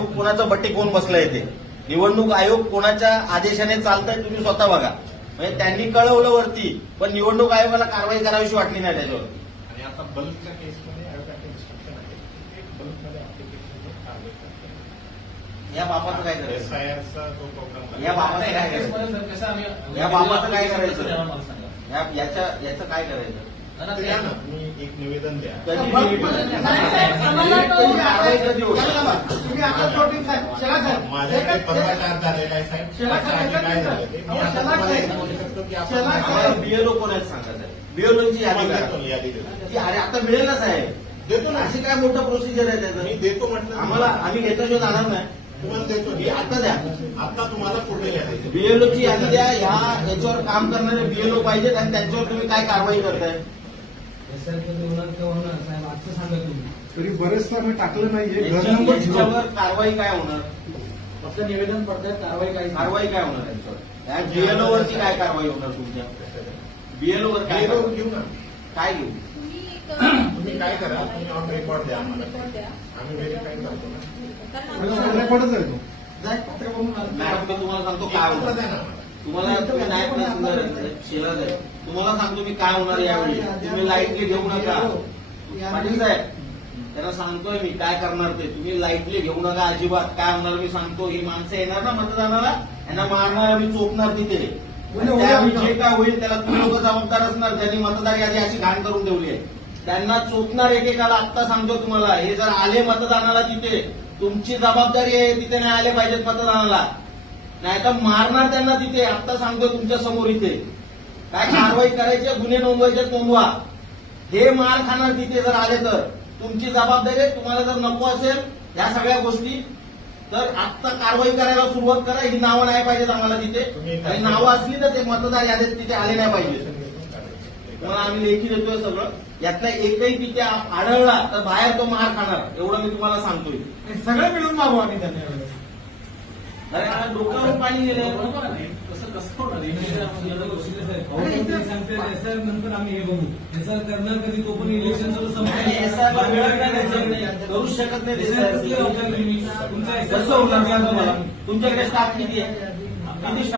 आयोग कोणाचं बट्टी कोण बसलंय ते, निवडणूक आयोग कोणाच्या आदेशाने चालतंय तुम्ही स्वतः बघा. म्हणजे त्यांनी कळवलं वरती, पण निवडणूक आयोगाला कारवाई करावीशी वाटली नाही त्याच्यावरती. आणि आता बल्कच्या केसमध्ये आयोगाचे इन्स्ट्रक्शन आहे की बल्कमध्ये ऍप्लिकेशन कारवाई करते. या बाबाचं काय करायचं? एसआयआरचा जो प्रोग्राम या बाबाचं काय करायचं? या बाबाचं काय करायचं? याचं काय करायचं? द्या ना, तुम्ही एक निवेदन द्या. कधी कारवाई कधी होईल? माझ्याकडे परवा चार्ज झालेला आहे साहेब. त्याच्या आधी काय झालं ते मी आता तुम्हाला एक बोलू शकतो की आपण बीएलओ कोणाच सांगत आहे? बीएलओची यादी करा. यादी देतो. ती अरे आता मिळेल ना साहेब, देतो ना. अशी काय मोठं प्रोसिजर आहे त्याचं? मी देतो म्हटलं आम्हाला आम्ही घेतल्याशिवाय जाणार नाही. तुम्हाला देतो. मी आता द्या. आता तुम्हाला पुढे द्यायचं. बीएलओची यादी द्या. याच्यावर काम करणारे बीएलओ पाहिजेत आणि त्यांच्यावर तुम्ही काय कारवाई करताय? तरी बरेचदा मी टाकलं नाहीये. याच्यावर कारवाई काय होणार? फक्त निवेदन पडतात, कारवाई काय कारवाई काय होणार याच्यावर? बीएलओ वरती काय कारवाई होणार तुमच्या? बीएलओ वर काय घेऊ घेऊ ना. काय घेऊ? तुम्ही काय करा, तुम्ही ऑन रेकॉर्ड द्या आम्हाला. आम्ही व्हेरीफाय करतो ना. रेकॉर्डच आहे तो. मॅडम मी तुम्हाला सांगतो काय एक होणार. द्या ना. तुम्हाला तुम्ही नायक तहसीलदार शिलाद आहे, तुम्हाला सांगतो मी काय होणार यावेळी. तुम्ही लाईटली घेऊ नका. पाटील साहेब त्यांना सांगतोय मी काय करणार ते. तुम्ही लाईटली घेऊ नका अजिबात. काय होणार मी सांगतो. ही माणसं येणार ना मतदानाला, यांना मारणार, आम्ही चोपणार तिथे. त्यावेळी जे काय होईल त्याला तुम्ही लोक जबाबदार असणार. त्यांनी मतदार यादी अशी घाण करून ठेवली आहे. त्यांना चोपणार एकेकाला. आत्ता सांगतो तुम्हाला, हे जर आले मतदानाला तिथे, तुमची जबाबदारी आहे. तिथे नाही आले पाहिजेत मतदानाला, नाही तर मारणार त्यांना तिथे. आत्ता सांगतोय तुमच्या समोर इथे. काय कारवाई करायचे, गुन्हे नोंदवायचे नोंदवा. हे मार खाणार तिथे जर आले तर. तुमची जबाबदारी आहे. तुम्हाला जर नको असेल या सगळ्या गोष्टी तर आत्ता कारवाई करायला सुरुवात करा. ही नावं नाही पाहिजेत आम्हाला तिथे. आणि नावं असली तर ते मतदार यादीत तिथे आले नाही पाहिजे. तुम्हाला आम्ही लेखी देतोय सगळं. यातला एकही तिथे आढळला तर बाहेर तो मार खाणार, एवढं मी तुम्हाला सांगतोय. सगळं मिळून मागू आम्ही त्यांना. अरे डोक्यावर पाणी गेलं. कसं कसं होणार? नंतर आम्ही हे बघू. एसआर करणार कधी, तो पण इलेक्शनचं करू शकत नाही. कसं होणार? तुमच्याकडे स्टाफ किती आहे? किती